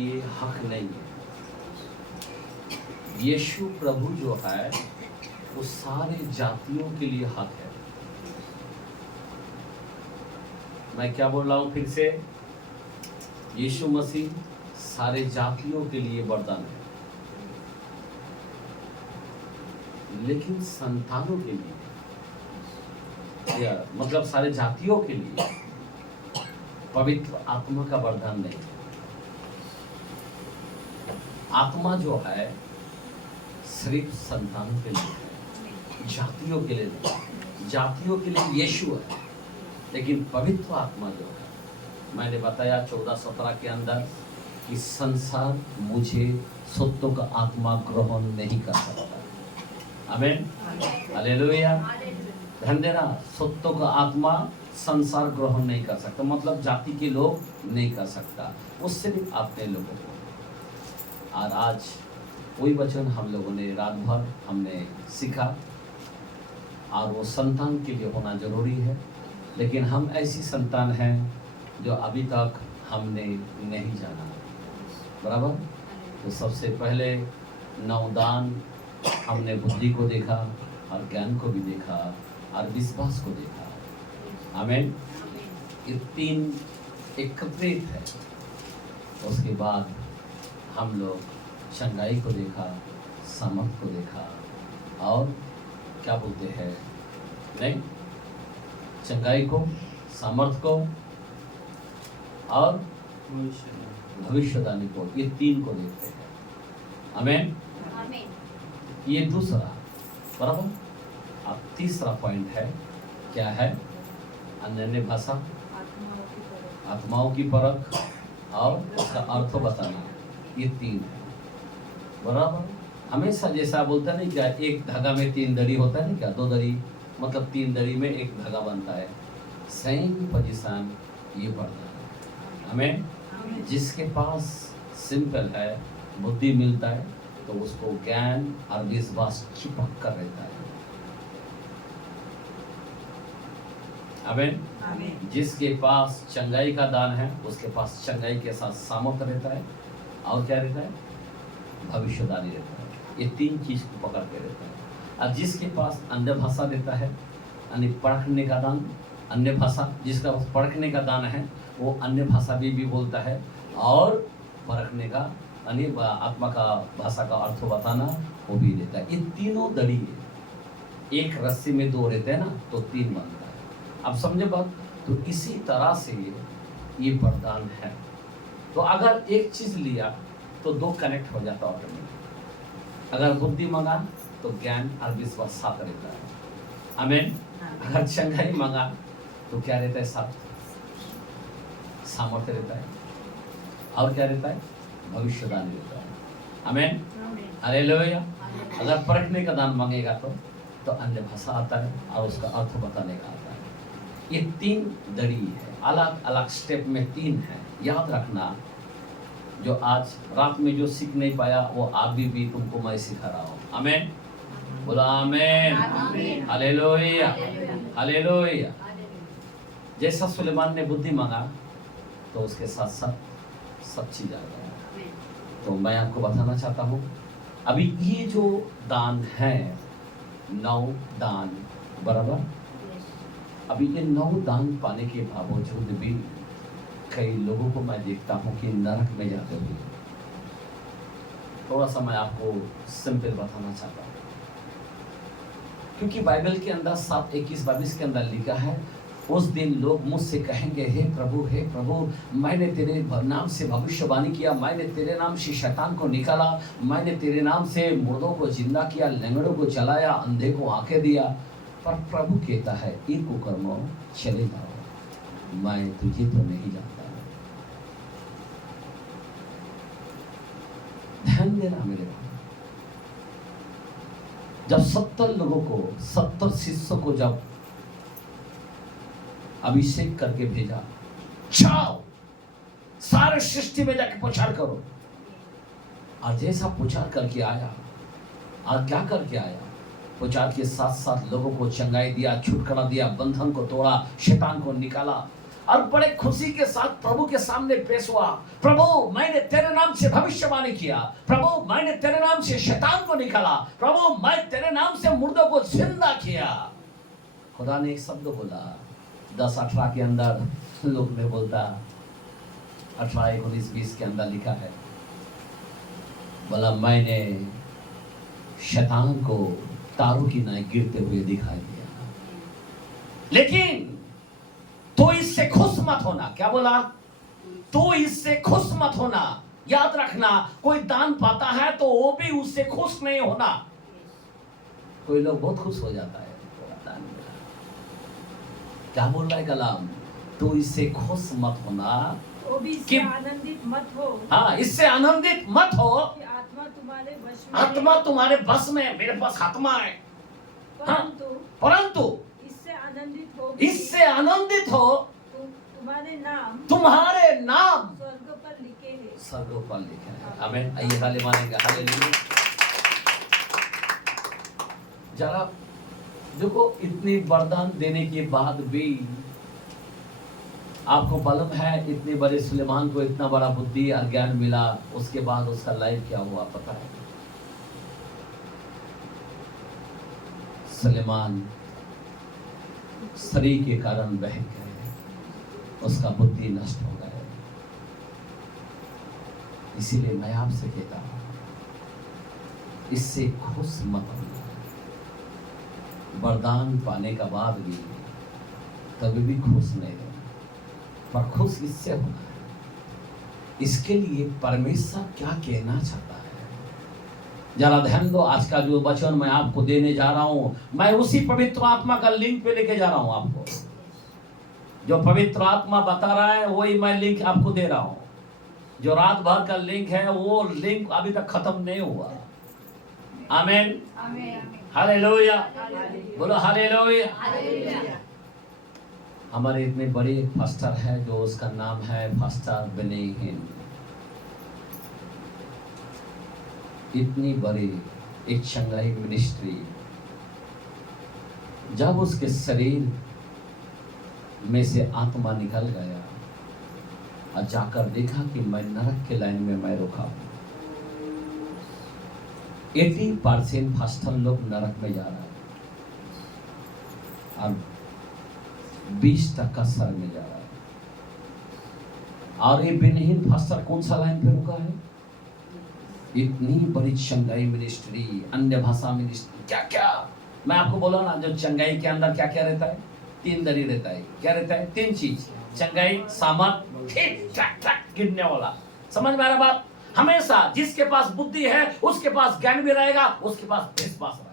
ये हक नहीं है। यीशु प्रभु जो है वो सारे जातियों के लिए हक है। मैं क्या बोल रहा हूं फिर से, यीशु मसीह सारे जातियों के लिए वरदान है, लेकिन संतानों के लिए या मतलब सारे जातियों के लिए पवित्र आत्मा का वरदान नहीं है। आत्मा जो है सिर्फ संतानों के लिए है, जातियों के लिए नहीं। जातियों के लिए यीशु है, लेकिन पवित्र आत्मा जो है, मैंने बताया 14-17 के अंदर कि संसार मुझे सत्यों का आत्मा ग्रहण नहीं कर सकता। आमीन, हालेलुया। ध्यान देना, सत्यों का आत्मा संसार ग्रहण नहीं कर सकता, मतलब जाति के लोग नहीं कर सकता, वो सिर्फ अपने लोगों को। और आज वही वचन हम लोगों ने रात भर हमने सीखा, और वो संतान के लिए होना जरूरी है, लेकिन हम ऐसी संतान हैं जो अभी तक हमने नहीं जाना, बराबर। तो सबसे पहले नवदान हमने बुद्धि को देखा और ज्ञान को भी देखा और विश्वास को देखा। आमीन। ये तीन एकत्रित है। उसके बाद हम लोग चंगाई को देखा, सामर्थ को देखा, और क्या बोलते हैं, नहीं, चंगाई को, सामर्थ को और भविष्यवाणी को, ये तीन को देखते हैं। आमीन। ये दूसरा, बराबर। अब तीसरा पॉइंट है, क्या है, अन्य भाषा, आत्माओं की परख और उसका अर्थ बताना। ये तीन है, बराबर। हमेशा जैसा बोलता नहीं क्या, एक धागा में तीन दड़ी होता है नहीं क्या, दो दड़ी मतलब तीन दड़ी में एक धागा बनता है, सेम पोजीशन ये पड़ता है। हमें जिसके पास सिंपल है, बुद्धि मिलता है, तो उसको ज्ञान और विश्वास चिपक कर रहता है। आमीन। जिसके पास चंगाई का दान है, उसके पास चंगाई के साथ सामर्थ रहता है, और क्या रहता है, भविष्यवाणी रहता है। ये तीन चीज को पकड़ के रहता है। और जिसके पास अन्य भाषा रहता है, यानी पढ़ने का दान, अन्य भाषा, जिसका पास पढ़ने का दान है वो अन्य भाषा भी बोलता है, और परखने का यानी आत्मा का भाषा का अर्थ बताना वो भी रहता है। ये तीनों दड़ी है, एक रस्सी में दो रहते हैं ना, तो तीन बनता है। अब समझे बात। तो इसी तरह से ये वरदान है। तो अगर एक चीज लिया तो दो कनेक्ट हो जाता ऑटोमेटिक। अगर बुद्धि मांगा तो ज्ञान और विश्वास साथ रहता है। आमीन। अगर चंगाई मांगा तो क्या रहता है, साथ सामर्थ्य रहता है, और क्या रहता है, भविष्यवाणी रहता है। आमीन, हालेलुया। अगर परखने का दान मांगेगा तो अन्य भाषा आता है और उसका अर्थ बताने का आता है। ये तीन दड़ी है, अलग अलग स्टेप में तीन है। याद रखना, जो आज रात में जो सीख नहीं पाया वो अभी भी तुमको मैं सिखा रहा हूँ। आमीन, बोला आमीन, हालेलुया, हालेलुया। जैसा सुलेमान ने बुद्धि मांगा तो उसके साथ साथ सब चीज आ गया। तो मैं आपको बताना चाहता हूँ, अभी ये जो दान है, 9 दान, बराबर। अभी ये 9 दान पाने के बावजूद भी कई लोगों को मैं देखता हूँ कि नरक में जाते हुए। थोड़ा सा मैं आपको सिंपल बताना चाहता हूँ, क्योंकि बाइबल के अंदर 7:21-22 के अंदर लिखा है, उस दिन लोग मुझसे कहेंगे, हे प्रभु, मैंने तेरे नाम से भविष्यवाणी किया, मैंने तेरे नाम से शैतान को निकाला, मैंने तेरे नाम से मुर्दों को जिंदा किया, लंगड़ों को चलाया, अंधे को आंखें दिया। पर प्रभु कहता है, एक कुकर्मों, चले जाओ, मैं तुझे तो नहीं जानता। ध्यान देना मेरे भाई, जब 70 लोगों को, 70 शिष्यों को जब अभिषेक करके भेजा, जाओ सारे सृष्टि में जाके प्रचार करो, और जैसा प्रचार करके आया, और क्या करके आया, प्रचार के साथ साथ लोगों को चंगाई दिया, छुटकारा दिया, बंधन को तोड़ा, शैतान को निकाला, और बड़े खुशी के साथ प्रभु के सामने पेश हुआ। प्रभु, मैंने तेरे नाम नाम से भविष्यवाणी किया, प्रभु मैंने तेरे नाम से शैतान को निकाला, प्रभु मैं तेरे नाम से मुर्दों को जिंदा किया। खुदा ने एक शब्द बोला 10:18 के अंदर, लोग में बोलता 18, 19, 20 के अंदर लिखा है, बोला मैंने शैतान को तारों की नाई गिरते हुए दिखाई दिया, लेकिन तो इससे खुश मत होना। क्या बोला? तो इससे खुश मत होना। याद रखना, कोई दान पाता है तो वो भी उससे खुश नहीं होना। कोई लोग बहुत खुश हो जाता है दान मिला। क्या बोल रहा है कलाम? तो इससे खुश मत होना, वो भी इससे आनंदित मत हो। हाँ, इससे आनंदित मत हो कि आत्मा तुम्हारे वश में, आत्मा तुम्हारे बस में। मेरे पास आत्मा है, परंतु इससे आनंदित हो, इससे आनंदित हो तुम्हारे नाम स्वर्ग पर लिखे हैं। स्वर्ग पर लिखे हैं। आमीन। आइए हाले मानेंगे, हालेलुया। जरा देखो, इतनी वरदान देने के बाद भी आपको मालूम है, इतने बड़े सुलेमान को इतना बड़ा बुद्धि और ज्ञान मिला, उसके बाद उसका लाइफ क्या हुआ पता है? सुलेमान स्त्री के कारण बह गए, उसका बुद्धि नष्ट हो गया। इसीलिए मैं आपसे कहता हूं, इससे खुश मत होना। वरदान पाने का बाद भी कभी भी खुश नहीं रहना, पर खुश इससे होना है। इसके लिए परमेश्वर क्या कहना चाहता है, जरा ध्यान दो। आज का जो वचन मैं आपको देने जा रहा हूं, मैं उसी पवित्र आत्मा का लिंक पे लेके जा रहा हूं आपको। जो पवित्र आत्मा बता रहा है वही मैं लिंक आपको दे रहा हूं। जो रात भर का लिंक है वो लिंक अभी तक खत्म नहीं हुआ। आमीन, हालेलुया, बोलो हालेलुया। हमारे इतने बड़े एक पास्टर है, जो उसका नाम है पास्टर बेनी हिन। इतनी बड़ी एक शंघाई मिनिस्ट्री, जब उसके शरीर में से आत्मा निकल गया और जाकर देखा कि मैं नरक के लाइन में मैं रुका हूं। 80% पास्टर लोग नरक में जा रहा है और 20% स्वर्ग में जा रहा है। और ये बेनीहीन पास्टर कौन सा लाइन पे रुका है? इतनी बड़ी चंगाई मिनिस्ट्री, अन्य भाषा मिनिस्ट्री, क्या क्या मैं आपको बोला ना। जो चंगाई के अंदर क्या क्या रहता है? 3 दरी रहता है। क्या रहता है? 3 चीज, चंगाई, सामर्थ, ठीक ठाक ठाक गिरने वाला। समझ में आ रहा बात? हमेशा जिसके पास बुद्धि है उसके पास ज्ञान भी रहेगा, उसके पास विश्वास रहेगा।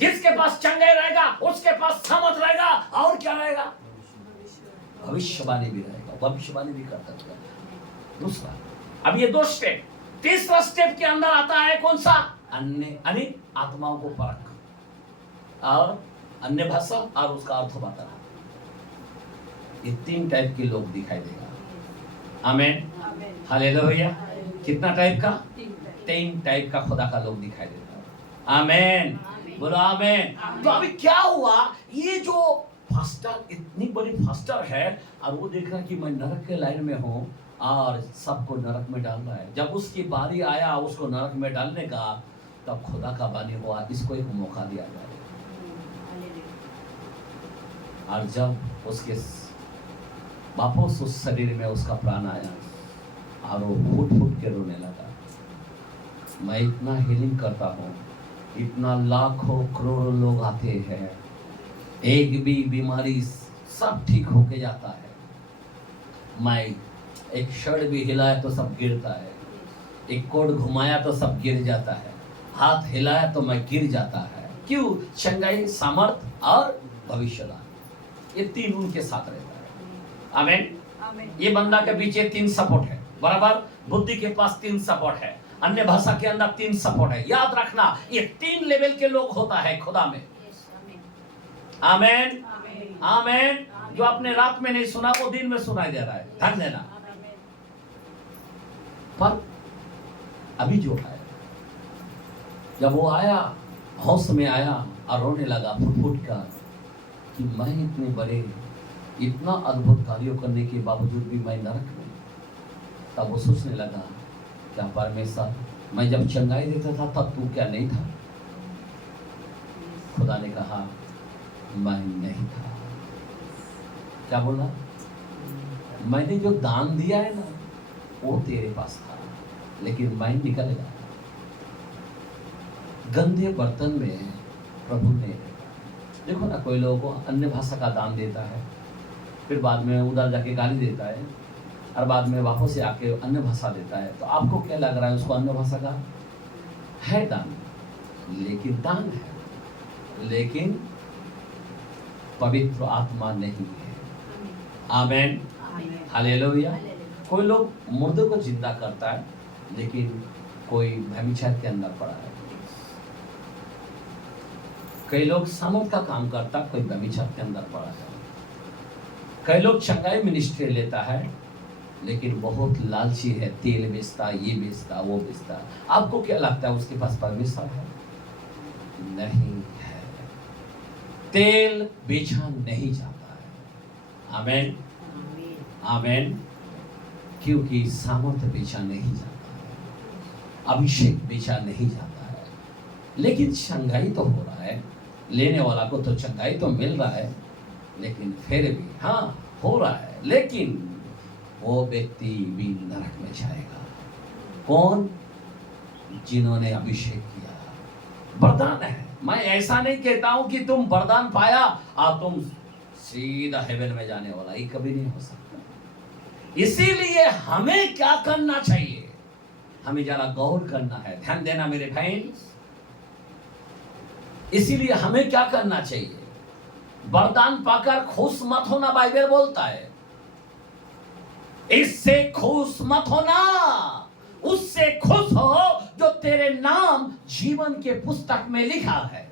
जिसके पास चंगाई रहेगा उसके पास सामर्थ रहेगा, और क्या रहेगा? भविष्यवाणी भी रहेगा, भविष्यवाणी भी कर सकता है। दूसरा, अब ये 2 स्टेप। तीसरा स्टेप के अंदर आता है कौन सा? अन्य, यानी आत्माओं को परख और अन्य भाषा और उसका अर्थ बताना। ये 3 टाइप के लोग दिखाई देगा। आमीन, हालेलुया। कितना टाइप का? 3 टाइप का खुदा का लोग दिखाई देता। आमीन, बोलो आमीन। तो अभी क्या हुआ? ये जो फास्टर, इतनी बड़ी फास्टर है और वो देख रहा कि मैं नरक के लाइन में हूँ और सबको नरक में डाल रहा है। जब उसकी बारी आया उसको नरक में डालने का, तब खुदा का बानी हुआ, इसको एक मौका दिया जाए। और जब उसके वापस उस शरीर में उसका प्राण आया और वो फूट फूट के रोने लगा। मैं इतना हीलिंग करता हूँ, इतना लाखों करोड़ों लोग आते हैं, एक भी बीमारी सब ठीक होके जाता है। मैं एक शर्ट भी हिलाया तो सब गिरता है, एक कोड घुमाया तो सब गिर जाता है, हाथ हिलाया तो मैं गिर जाता है। क्यों? चंगाई, सामर्थ और भविष्यवाणी, ये 3 उनके साथ रहता है। आमीन। ये बंदा के पीछे 3 सपोर्ट है, बराबर। बुद्धि के पास 3 सपोर्ट है, अन्य भाषा के अंदर 3 सपोर्ट है। याद रखना, ये 3 लेवल के लोग होता है खुदा में। आमीन, आमीन। जो आपने रात में नहीं सुना वो दिन में सुनाई दे रहा है। ध्यान देना। पर अभी जो है, जब वो आया, होश में आया और रोने लगा फुट फुट कर कि मैं इतने बड़े, इतना अद्भुत कार्यों करने के बावजूद भी मैं नरक में। तब वो सोचने लगा क्या परमेश्वर, मैं जब चंगाई देता था तब तू क्या नहीं था? खुदा ने कहा मैं नहीं था। क्या बोला? मैंने जो दान दिया है ना वो तेरे पास था, लेकिन मैं निकल गया। गंदे बर्तन में प्रभु ने, देखो ना, कोई लोगों को अन्य भाषा का दान देता है, फिर बाद में उधर जाके गाली देता है, और बाद में वापस से आके अन्य भाषा देता है। तो आपको क्या लग रहा है? उसको अन्य भाषा का है दान, लेकिन दान है, लेकिन पवित्र आत्मा नहीं है। आमेन, हालेलुया। कोई लोग मुर्दे को जिंदा करता है, लेकिन कोई व्यभिचार के अंदर पड़ा है। कई लोग सामर्थ का काम करता, कोई व्यभिचार के अंदर पड़ा है। कई लोग चंगाई मिनिस्ट्री लेता है, लेकिन बहुत लालची है, तेल बेचता, ये बेचता, वो बेचता। आपको क्या लगता है उसके पास परमेश्वर है? नहीं है। तेल बेचा नहीं जाता है। आमेन, आमेन। क्योंकि सामर्थ बेचा नहीं जाता है, अभिषेक बेचा नहीं जाता है। लेकिन चंगाई तो हो रहा है, लेने वाला को तो चंगाई तो मिल रहा है, लेकिन फिर भी हाँ हो रहा है, लेकिन वो व्यक्ति भी नरक में जाएगा। कौन? जिन्होंने अभिषेक किया। वरदान है, मैं ऐसा नहीं कहता हूं कि तुम वरदान पाया और तुम सीधा हेवन में जाने वाला, ये कभी नहीं हो सकता। इसीलिए हमें क्या करना चाहिए? हमें जरा गौर करना है, ध्यान देना मेरे भाई। इसीलिए हमें क्या करना चाहिए? वरदान पाकर खुश मत होना, बाइबल बोलता है। इससे खुश मत होना, उससे खुश हो जो तेरे नाम जीवन के पुस्तक में लिखा है।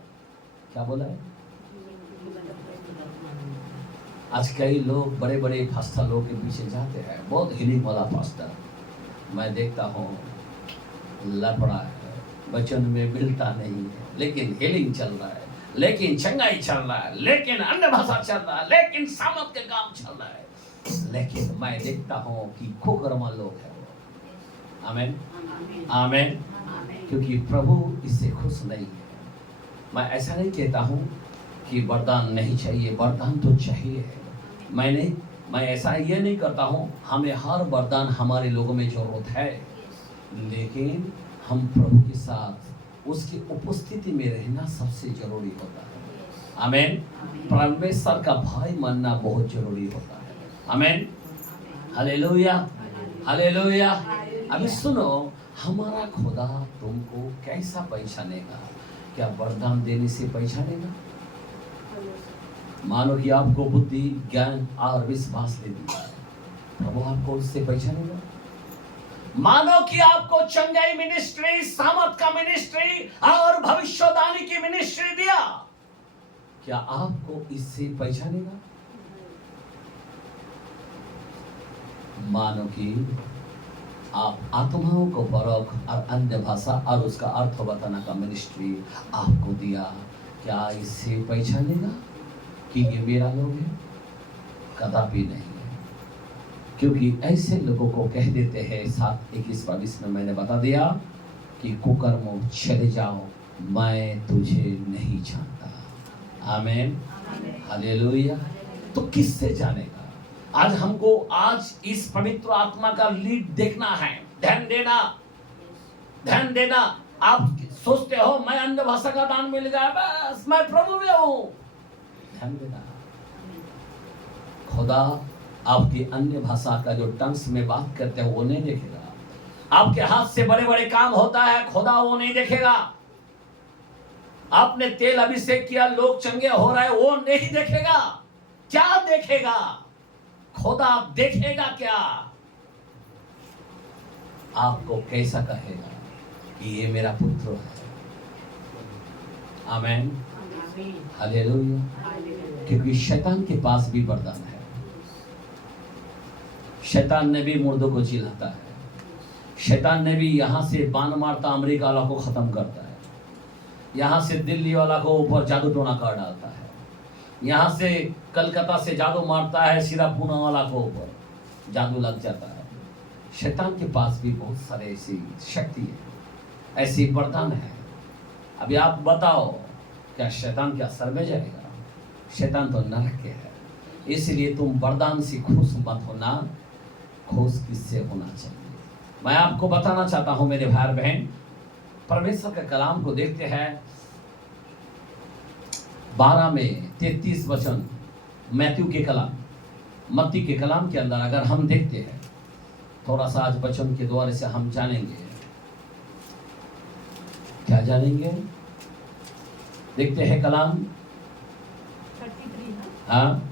क्या बोला है? आज कई लोग बड़े बड़े पास्टर लोग के पीछे जाते हैं, बहुत हीलिंग वाला पास्टर, मैं देखता हूँ लफड़ा है, वचन में मिलता नहीं है, लेकिन हीलिंग चल रहा है, लेकिन चंगाई चल रहा है, लेकिन अन्य भाषा चल रहा है, लेकिन सामर्थ के काम चल रहा है, लेकिन मैं देखता हूँ कि कुकर्मा लोग हैं वो। आमेन, आमेन। क्योंकि प्रभु इससे खुश नहीं है। मैं ऐसा नहीं कहता हूँ कि वरदान नहीं चाहिए, वरदान तो चाहिए। मैं ऐसा ये नहीं करता हूँ, हमें हर वरदान हमारे लोगों में जरूरत है, लेकिन हम प्रभु के साथ उसकी उपस्थिति में रहना सबसे जरूरी होता है। आमेन। परमेश्वर का भय मानना बहुत जरूरी होता है। आमेन, हालेलुया, हालेलुया। अभी सुनो, हमारा खुदा तुमको कैसा पहचानेगा? क्या वरदान देने से पहचानेगा? मानो कि आपको बुद्धि, ज्ञान और विश्वास दे दिया है, प्रभु आपको उससे पहचानेगा। मानो कि आपको चंगाई मिनिस्ट्री, सामर्थ का मिनिस्ट्री और भविष्यवाणी की मिनिस्ट्री दिया, क्या आपको इससे पहचानेगा? मानो कि आप आत्माओं को परख और अन्य भाषा और उसका अर्थ बताना का मिनिस्ट्री आपको दिया, क्या इससे पहचानेगा कि ये मेरा लोग है? कदापि नहीं है। क्योंकि ऐसे लोगों को कह देते हैं 7:21-22 में मैंने बता दिया कि कुकर्मों चले जाओ, मैं तुझे नहीं जानता। आमेन, हालेलुया। तो किससे जानेगा? आज हमको आज इस पवित्र आत्मा का लीड देखना है। ध्यान देना, ध्यान देना। आप सोचते हो मैं अन्य भाषा का दान मिल गया, बस मैं प्रभु में हूं। ध्यान देना, खुदा आपकी अन्य भाषा का जो टंग्स में बात करते हैं वो नहीं देखेगा। आपके हाथ से बड़े बड़े काम होता है, खुदा वो नहीं देखेगा। आपने तेल अभिषेक किया, लोग चंगे हो रहे हैं, वो नहीं देखेगा। क्या देखेगा? खुदा देखेगा क्या? आपको कैसा कहेगा कि ये मेरा पुत्र है। आमेन, हालेलुया। क्योंकि शैतान के पास भी वरदान है। शैतान ने भी मुर्दों को जिलाता है। शैतान ने भी यहाँ से बाण मारता, अमेरिका वाला को खत्म करता है। यहाँ से दिल्ली वाला को ऊपर जादू टोना कर डालता है। यहाँ से कलकत्ता से जादू मारता है, सीधा पूना वाला को ऊपर जादू लग जाता है। शैतान के पास भी बहुत सारे ऐसी शक्ति है, ऐसी वरदान है। अभी आप बताओ, क्या शैतान क्या सर में जाएगा? शैतान तो नरक के है। इसलिए तुम वरदान से खुश मत होना, खुश किससे होना चाहिए। मैं आपको बताना चाहता हूं मेरे भाई बहन, परमेश्वर के कलाम को देखते हैं 12 में 33 वचन, मैथ्यू के कलाम, मत्ती के कलाम के अंदर अगर हम देखते हैं, थोड़ा सा आज वचन के द्वारा से हम जानेंगे। क्या जानेंगे? देखते हैं कलाम 33 है। हाँ,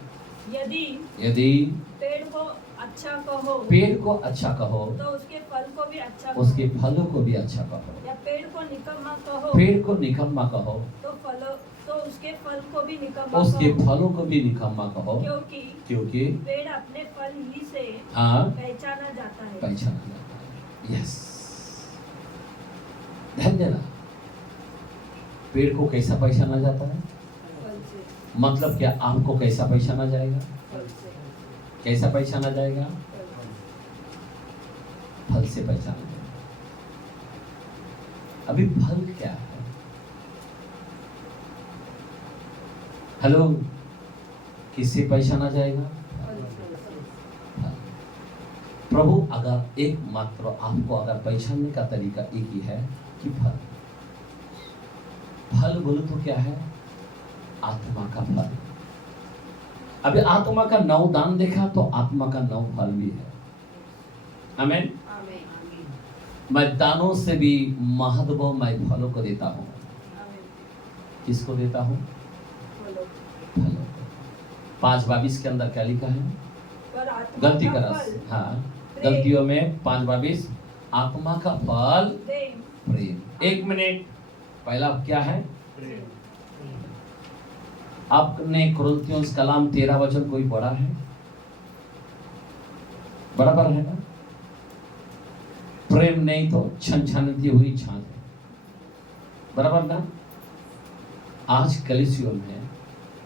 यदि पेड़ को अच्छा कहो, पेड़ को अच्छा कहो तो उसके फल को भी अच्छा कहो, उसके फलों को भी अच्छा कहो। या पेड़ को निकम्मा कहो, पेड़ को निकम्मा कहो तो उसके फल को भी निकम्मा उसके कहो, फलों को भी निकम्मा कहो, क्योंकि पेड़ अपने फल ही से हाँ पहचाना जाता है। पहचाना जाता है। यस, धन्यवाद। पेड़ को कैसा पहचाना जाता है? फल से, मतलब क्या आपको कैसा पहचाना जाएगा? फल से, कैसा पहचाना जाएगा? फल से। फल से पहचाना जाएगा। अभी फल क्या है? हेलो, किससे पहचाना जाएगा? फल। प्रभु अगर एकमात्र आपको अगर पहचानने का तरीका एक ही है कि फल। फल बोलो तो क्या है? आत्मा का फल। अभी आत्मा का 9 दान देखा तो आत्मा का 9 फल भी है। आमीन। मैं दानों से भी महत्व मैं फलों को देता हूँ। किसको देता हूँ? फलों को। 5:22 के अंदर क्या लिखा है? गलती का रस, हाँ, गलतियों में 5:22, आत्मा का फल प्रेम। 1 मिनट, पहला क्या है? आपने कुरिन्थियों कलाम 13 वचन कोई पढ़ा है? बराबर है ना? प्रेम नहीं तो छनछनाती हुई छाछ है, बराबर ना? आज कलीसियों में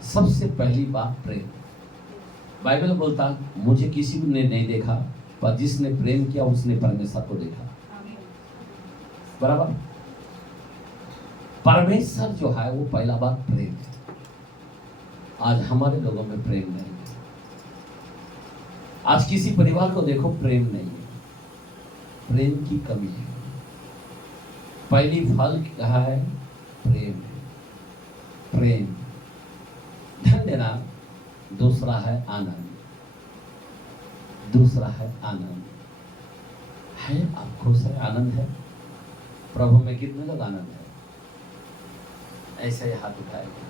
सबसे पहली बात प्रेम। बाइबल बोलता मुझे किसी ने नहीं देखा, पर जिसने प्रेम किया उसने परमेश्वर को देखा। बराबर? परमेश्वर जो है वो पहला बात प्रेम है। आज हमारे लोगों में प्रेम नहीं है। आज किसी परिवार को देखो, प्रेम नहीं है, प्रेम की कमी है। पहली फल कहा है? प्रेम है, प्रेम। धन्यवाद। दूसरा है आनंद, दूसरा है आनंद। है आप खुश है? आनंद है? प्रभु में कितने लोग आनंद है? ऐसे ही हाथ उठाएगा।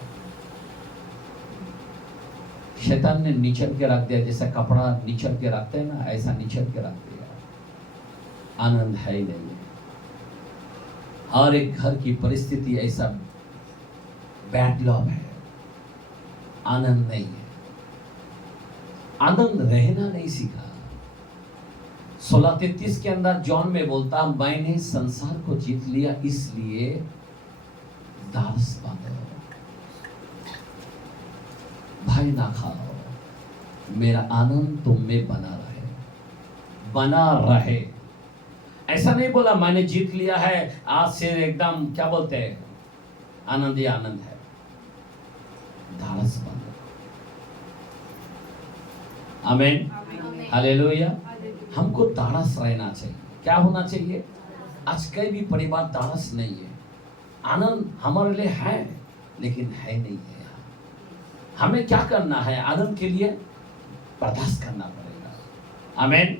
शैतान ने निचल के रख दिया, जैसा कपड़ा निचल के रखते हैं ना, ऐसा निचल के रख दिया। आनंद है ही नहीं है। हर एक घर की परिस्थिति ऐसा बैड लव है, आनंद नहीं है। आनंद रहना नहीं सीखा। 16:33 के अंदर जॉन में बोलता, मैंने संसार को जीत लिया इसलिए दास बांधो, भाई ना खाओ, मेरा आनंद तुम में बना रहे, बना रहे। ऐसा नहीं बोला मैंने जीत लिया है, आज से एकदम क्या बोलते हैं, आनंद ही आनंद है। दास बांधो। आमीन, हालेलुया। हमको दारस रहना चाहिए। क्या होना चाहिए? आज कई भी परिवार दारस नहीं है। आनंद हमारे लिए है लेकिन है नहीं है। हमें क्या करना है? आनंद के लिए बर्दाश्त करना पड़ेगा। आमीन,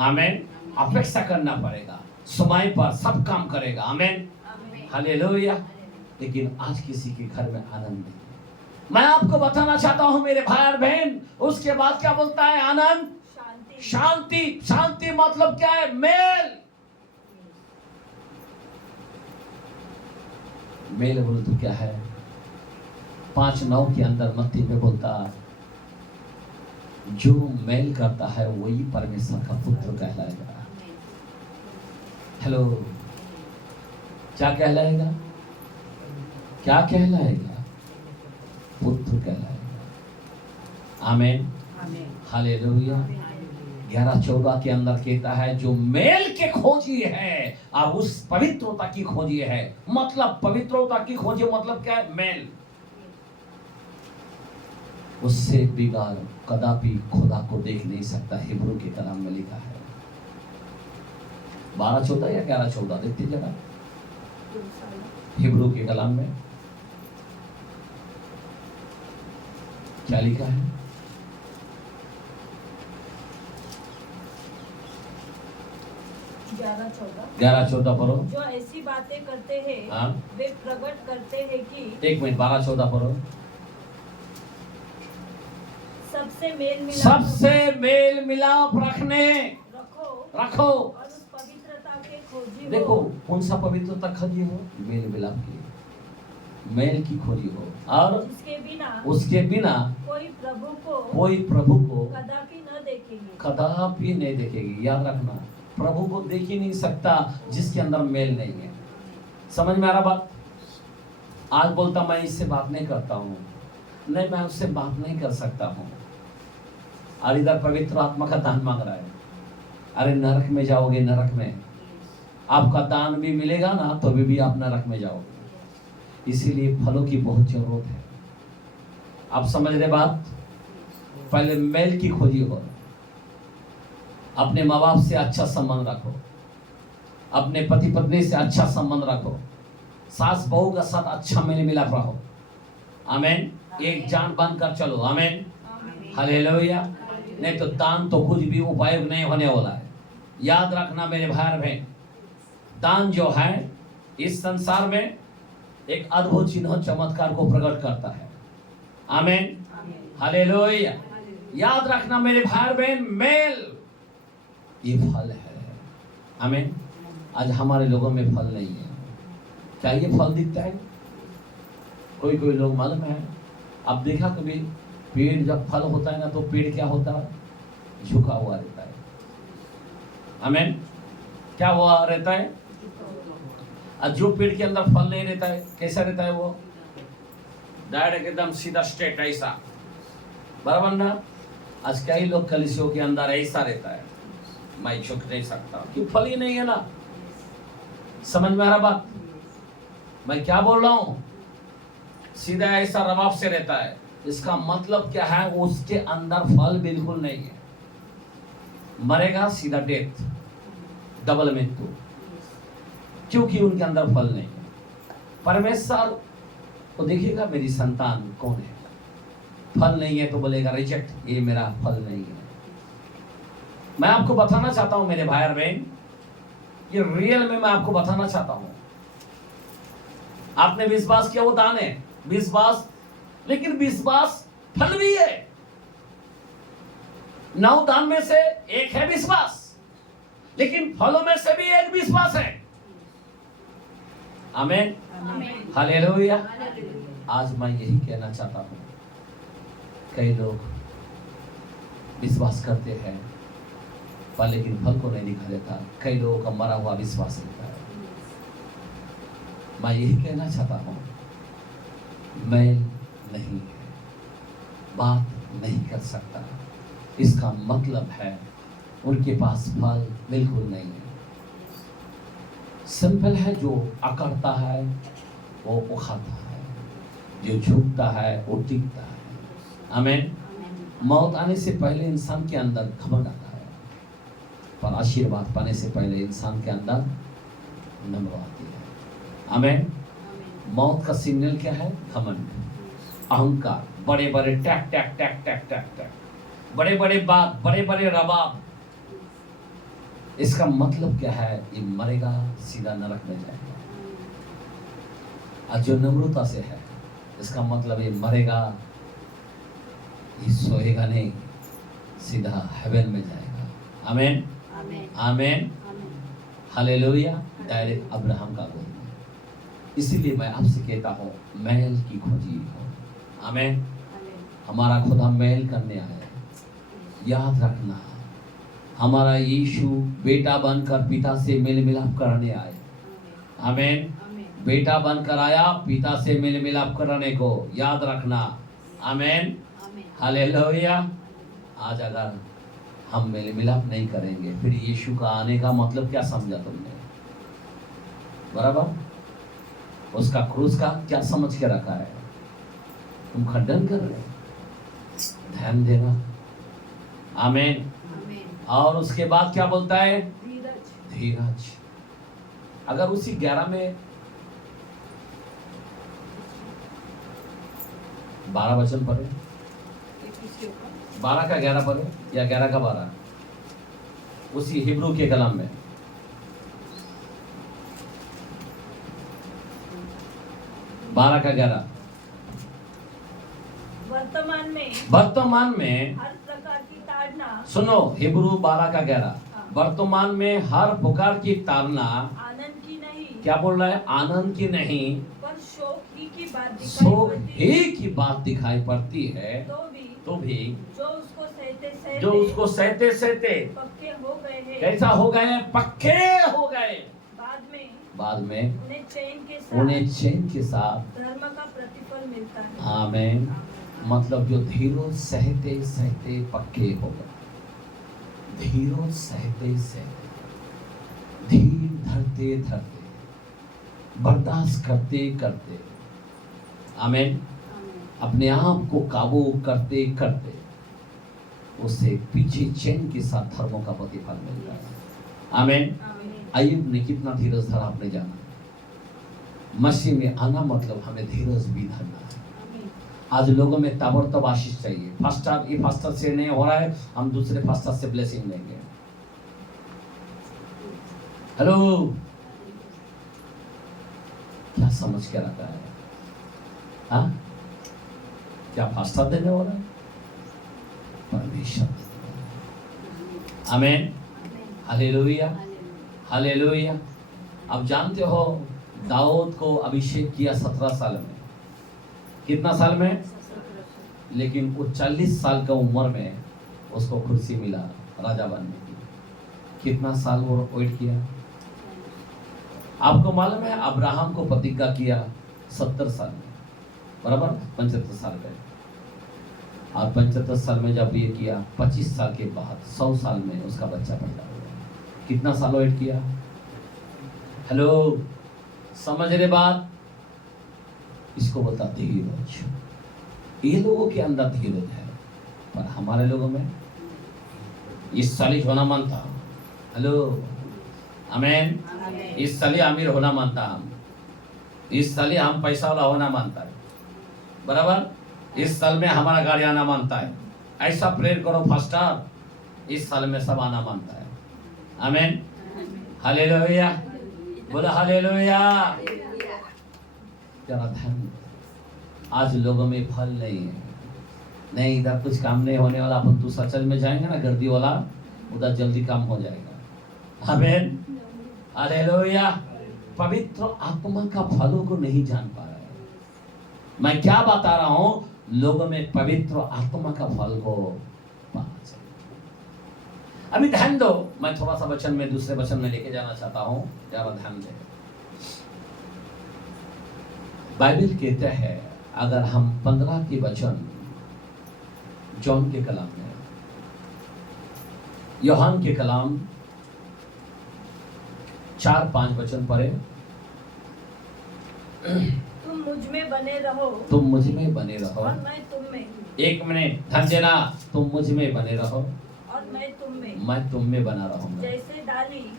आमीन। अपेक्षा करना पड़ेगा, समय पर सब काम करेगा। आमीन, हालेलुया। लेकिन आज किसी के घर में आनंद नहीं। मैं आपको बताना चाहता हूं मेरे भाई और बहन, उसके बाद क्या बोलता है? आनंद, शांति। शांति मतलब क्या है? मेल। मेल बोल तो क्या है? 5:9 के अंदर मत्ती में बोलता, जो मेल करता है वही परमेश्वर का पुत्र कहलाएगा। हेलो, क्या कहलाएगा? क्या कहलाएगा? पुत्र कहलाएगा। आमीन, हालेलुया। 11:14 के अंदर कहता है जो मेल के खोजी है और उस पवित्रता की खोजी है। मतलब पवित्रता की खोजी मतलब क्या है? मेल। उससे बिगाड़ कदापि खुदा को देख नहीं सकता। हिब्रू के कलाम में लिखा है 12:14 या 11:14 देखते जरा हिब्रू के कलाम में क्या लिखा है? 11:14 पढ़ो। जो ऐसी बातें करते हैं हाँ? वे प्रकट करते हैं कि 1 मिनट 12:14 पढ़ो। सबसे मेल मिलाप रखने रखो और उस पवित्रता के खोजी देखो हो। कौन सा पवित्रता खोजी हो? मेल मिलाप की, मेल की खोजी हो। और उसके बिना कोई प्रभु को कदापि नहीं देखेगी। याद रखना, प्रभु को देख ही नहीं सकता जिसके अंदर मेल नहीं है। समझ में आ रहा बात? आज बोलता मैं इससे बात नहीं करता हूँ, नहीं मैं उससे बात नहीं कर सकता हूँ, और इधर पवित्र आत्मा का दान मांग रहा है। अरे नरक में जाओगे, नरक में आपका दान भी मिलेगा ना तो भी आप नरक में जाओगे। इसीलिए फलों की बहुत जरूरत है। आप समझ रहे बात? पहले मेल की खोजी हो। अपने माँ बाप से अच्छा संबंध रखो, अपने पति पत्नी से अच्छा संबंध रखो, सास बहू का साथ अच्छा मेल मिलाप रहो। आमीन। एक जान बन कर चलो। आमीन, हालेलुया। नहीं तो दान तो कुछ भी उपयोग नहीं होने वाला है। याद रखना मेरे भाई और बहन, दान जो है इस संसार में एक अद्भुत चिन्ह चमत्कार को प्रकट करता है। आमीन, हालेलुया। याद रखना मेरे भाई और बहन, मेल ये फल है। आमीन। आज हमारे लोगों में फल नहीं है। क्या ये फल दिखता है? कोई कोई लोग मालूम है, अब देखा कभी पेड़ जब फल होता है ना तो पेड़ क्या होता है? झुका हुआ रहता है। आमीन। क्या हुआ रहता है? और जो पेड़ के अंदर फल नहीं रहता है कैसा रहता है? वो डायरेक्ट एकदम सीधा स्ट्रेट ऐसा, बराबर ना? आज कई लोग कलिसियों के अंदर ऐसा रहता है, मैं झुक नहीं सकता क्यों? फल ही नहीं है ना। समझ में आ रहा बात? मैं क्या बोल रहा हूं? सीधा ऐसा रवाब से रहता है, इसका मतलब क्या है? उसके अंदर फल बिल्कुल नहीं है। मरेगा सीधा डेथ, डबल मृत्यु, क्योंकि उनके अंदर फल नहीं है। परमेश्वर तो देखिएगा मेरी संतान कौन है, फल नहीं है तो बोलेगा रिजेक्ट, ये मेरा फल नहीं है। मैं आपको बताना चाहता हूं मेरे भाई और बहन, ये रियल में मैं आपको बताना चाहता हूं। आपने विश्वास किया वो दान है, विश्वास, लेकिन विश्वास फल भी है। 9 दान में से एक है विश्वास, लेकिन फलों में से भी एक विश्वास है। आमीन, हालेलुया। आज मैं यही कहना चाहता हूं, कई लोग विश्वास करते हैं पर लेकिन फल को नहीं दिखा देता। कई लोगों का मरा हुआ विश्वास रहता है। मैं यही कहना चाहता हूं, मेल नहीं है, बात नहीं कर सकता, इसका मतलब है उनके पास फल बिल्कुल नहीं है। सिंपल है, जो अकड़ता है वो उखाड़ता है, जो झुकता है वो टिकता है। आमीन। मौत आने से पहले इंसान के अंदर घमंड आता है, पर आशीर्वाद पाने से पहले इंसान के अंदर नम्र आती है। आमीन। मौत का सिग्नल क्या है? घमंड, अहंकार, बड़े बड़े टैक टैक टैक टैक टैक टैक, बड़े बड़े बात, बड़े बड़े रबाब। इसका मतलब क्या है? ये मरेगा सीधा नरक में जाएगा। और जो नम्रता से है, इसका मतलब ये मरेगा, ये सोएगा नहीं, सीधा हेवन में जाएगा। आमीन, आमीन, हालेलुया। डायरेक्ट अब्राहम का गोद में। इसीलिए मैं आपसे कहता हूँ, मेल की खोजी हो। आमीन। हमारा खुदा मेल करने आया है। याद रखना, हमारा यीशु बेटा बनकर पिता से मेल मिलाप करने आए। आमीन। बेटा बनकर आया पिता से मेल मिलाप करने को, याद रखना। आमीन, हालेलुया। आज अगर हम मेल मिलाप नहीं करेंगे, फिर यीशु का आने का मतलब क्या समझा तुमने? बराबर, उसका क्रूस का क्या समझ के रखा है? तुम खंडन कर रहे हो। ध्यान देना। आमीन। और उसके बाद क्या बोलता है? धीरज। अगर उसी 11 में 12 वचन पढ़े, 12 का 11 पढ़े या 11 का 12, उसी हिब्रू के कलम में 12 का 11। वर्तमान में हर प्रकार की ताड़ना, सुनो, हिब्रू 12 का 11, वर्तमान में हर प्रकार की ताड़ना आनंद की नहीं, क्या बोल रहा है? आनंद की नहीं, पर शोक ही की बात दिखाई शोक पड़ती ही है। की बात दिखाई पड़ती है। तो भी जो उसको सहते सहते पक्के हो गए हैं, कैसा हो गए? पक्के हो गए। बाद में उन्हें चैन के साथ धर्म का प्रतिफल मिलता है। आमीन। मतलब जो धीरज सहते सहते पक्के हो गए, धीरज सहते सहते, धीर धरते धरते, बर्दाश्त करते करते, आमीन, अपने आप को काबू करते करते, उसे पीछे चैन के साथ धर्मों का प्रतिफल मिलता है। आमीन। अय्यूब ने कितना धीरज धरा आपने जाना। मसीह में आना मतलब हमें धीरज भी धरना है। आज लोगों में ताबड़तोड़ आशीष चाहिए। फास्टर, ये फास्टर से नहीं हो रहा है, हम दूसरे फास्टर से ब्लेसिंग लेंगे। हेलो, क्या समझ के रखा है? हाँ, क्या फास्टर देने वाला है? परमेश्वर। आमीन। Hallelujah, hallelujah. अब जानते हो दाऊद को अभिषेक किया 17 साल में। कितना साल में? लेकिन वो 40 साल का उम्र में उसको कुर्सी मिला राजा बनने की। कितना साल वो वेट किया? आपको मालूम है अब्राहम को प्रतिज्ञा किया 70 साल में, बराबर 75 साल पे, और 75 साल में जब ये किया, 25 साल के बाद 100 साल में उसका बच्चा पैदा हुआ। कितना साल वेट किया? हेलो, समझ रहे बात? इसको बोलता धीरज। ये लोगों के अंदर धीरज है, पर हमारे लोगों में इस साल होना मानता। हेलो, आमीन। इस साल अमीर होना मानता, हम इस साल हम पैसा वाला होना मानता है, बराबर। इस साल में हमारा गाड़ी आना मानता है। ऐसा प्रेयर करो फास्टर, इस साल में सब आना मानता है। आमीन। हालेलुया, बोलो हालेलुया। जरा ध्यान। आज लोगों में फल नहीं है। नहीं, इधर कुछ काम नहीं होने वाला, अपन दूसरा चल में जाएंगे ना, गर्दी वाला, उधर जल्दी काम हो जाएगा। आमीन। हालेलुया। पवित्र आत्मा का फलों को नहीं जान पा रहा है। मैं क्या बता रहा हूं? लोगों में पवित्र आत्मा का फल को पाना चाहिए। अभी ध्यान दो, मैं थोड़ा सा वचन में दूसरे वचन में लेके जाना चाहता हूं, जरा ध्यान दे। बाइबल कहते हैं, अगर हम 15 के वचन जॉन के कलाम में, यूहन्ना के कलाम 4-5 वचन पढ़े, तुम मुझ में बने रहो, तुम मुझ में बने रहो, और मैं तुम में। एक मिनट ध्यान देना, तुम मुझ में बने रहो और मैं तुम में, मैं तुम में बना रहूंगा।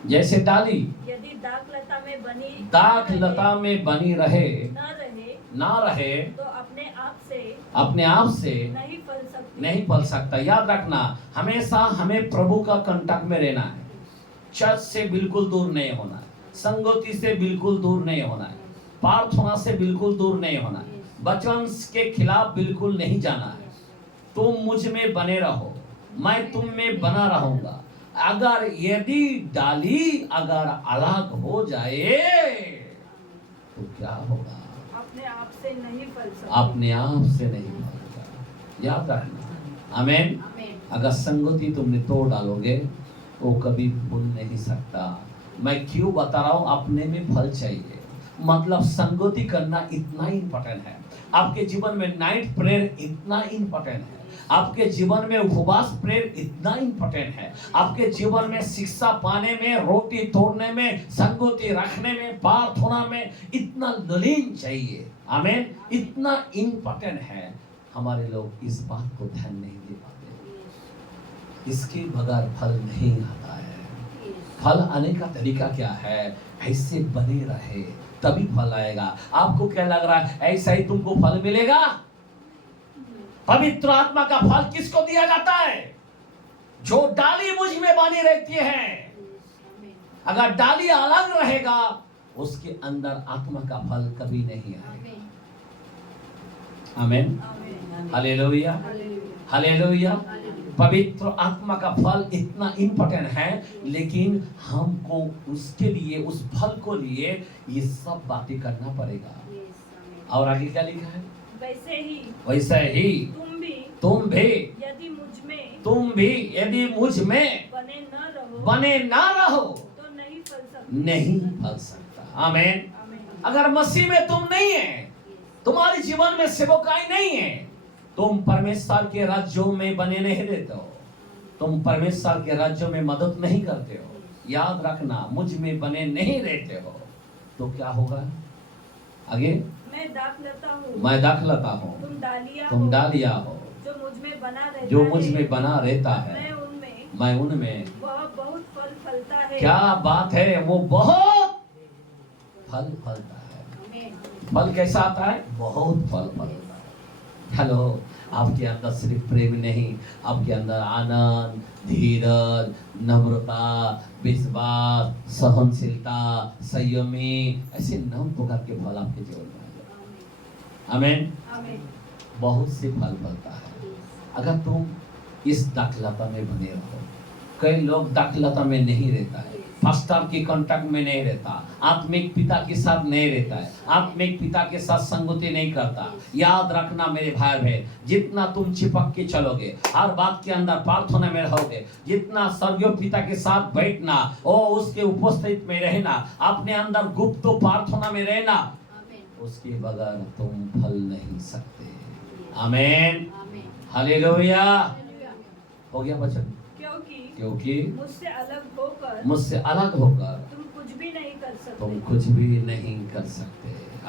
जैसे डाली यदि दाख लता में बनी रहे ना रहे तो अपने आप से नहीं फल सकता। याद रखना, हमेशा हमें प्रभु का कांटेक्ट में रहना है। चर्च से बिल्कुल दूर नहीं होना है, संगति से बिल्कुल दूर नहीं होना है, प्रार्थना से बिल्कुल दूर नहीं होना है, वचन के खिलाफ बिल्कुल नहीं जाना है। तुम मुझ में बने रहो, मैं तुम में बना रहूंगा। अगर यदि डाली अगर अलग हो जाए तो क्या होगा? अपने आप से नहीं फल सकता। याद रखना। आमीन। अगर संगति तुमने तोड़ डालोगे वो कभी भूल नहीं सकता। मैं क्यों बता रहा हूं? अपने में फल चाहिए। मतलब संगति करना इतना इंपॉर्टेंट है। आपके जीवन में नाइट प्रेयर इतना इंपॉर्टेंट है। आपके जीवन में उपवास प्रेयर इतना इंपॉर्टेंट है। आपके जीवन में शिक्षा पाने में, रोटी तोड़ने में, संगति रखने में, प्रार्थना में इतना लीन चाहिए। आमीन। इतना इंपॉर्टेंट है। हमारे लोग इस बात को ध्यान नहीं दे पाते। इसके बगैर फल नहीं आता है। फल आने का तरीका क्या है? ऐसे बने रहे तभी फल आएगा। आपको क्या लग रहा है ऐसा ही तुमको फल मिलेगा? पवित्र आत्मा का फल किसको दिया जाता है? जो डाली मुझ में बनी रहती है। अगर डाली अलग रहेगा उसके अंदर आत्मा का फल कभी नहीं आएगा। आमीन। Hallelujah, hallelujah. पवित्र आत्मा का फल इतना इंपॉर्टेंट है, लेकिन हमको उसके लिए, उस फल को लिए ये सब बातें करना पड़ेगा। और आगे क्या लिखा है? वैसे ही तुम भी यदि मुझ में बने ना रहो तो नहीं फल सकता। आमीन। अगर मसीह में तुम नहीं है, तुम्हारे जीवन में सेवकाई नहीं है, तुम परमेश्वर के राज्यों में बने नहीं रहते हो, तुम परमेश्वर के राज्यों में मदद नहीं करते हो। याद रखना, मुझ में बने नहीं रहते हो तो क्या होगा? आगे, मैं दाखलता हूँ, तुम डालिया हो। जो मुझ में बना रहता है, मैं उनमें। वह बहुत फल फलता है। क्या बात है! वो बहुत फल फलता है। फल कैसा आता है? बहुत फल फलता है। हेलो, आपके अंदर सिर्फ प्रेम नहीं, आपके अंदर आनंद, धीरज, नम्रता, विश्वास, सहनशीलता, संयमी, ऐसे 9 प्रकार के फल आपके जीवन में आ जाए। आमीन। बहुत से फल फलता है अगर तुम इस दाखलता में बने रहो। कई लोग दाखलता में नहीं रहता है, पास्टर के कांटेक्ट में नहीं रहता, आत्मिक पिता के साथ नहीं रहता है, आत्मिक पिता के साथ संगति नहीं करता। याद रखना मेरे भाई बहन, जितना तुम चिपक के चलोगे, हर बात के अंदर प्रार्थना में रहोगे, जितना स्वर्गीय पिता के साथ बैठना और उसके उपस्थित में रहना, अपने अंदर गुप्त प्रार्थना में रहना, उसके बगैर तुम फल नहीं सकते। आमीन। हालेलुया। हो गया वचन? क्योंकि मुझसे अलग होकर तुम कुछ भी नहीं कर सकते। तुम कुछ भी नहीं कर सकते।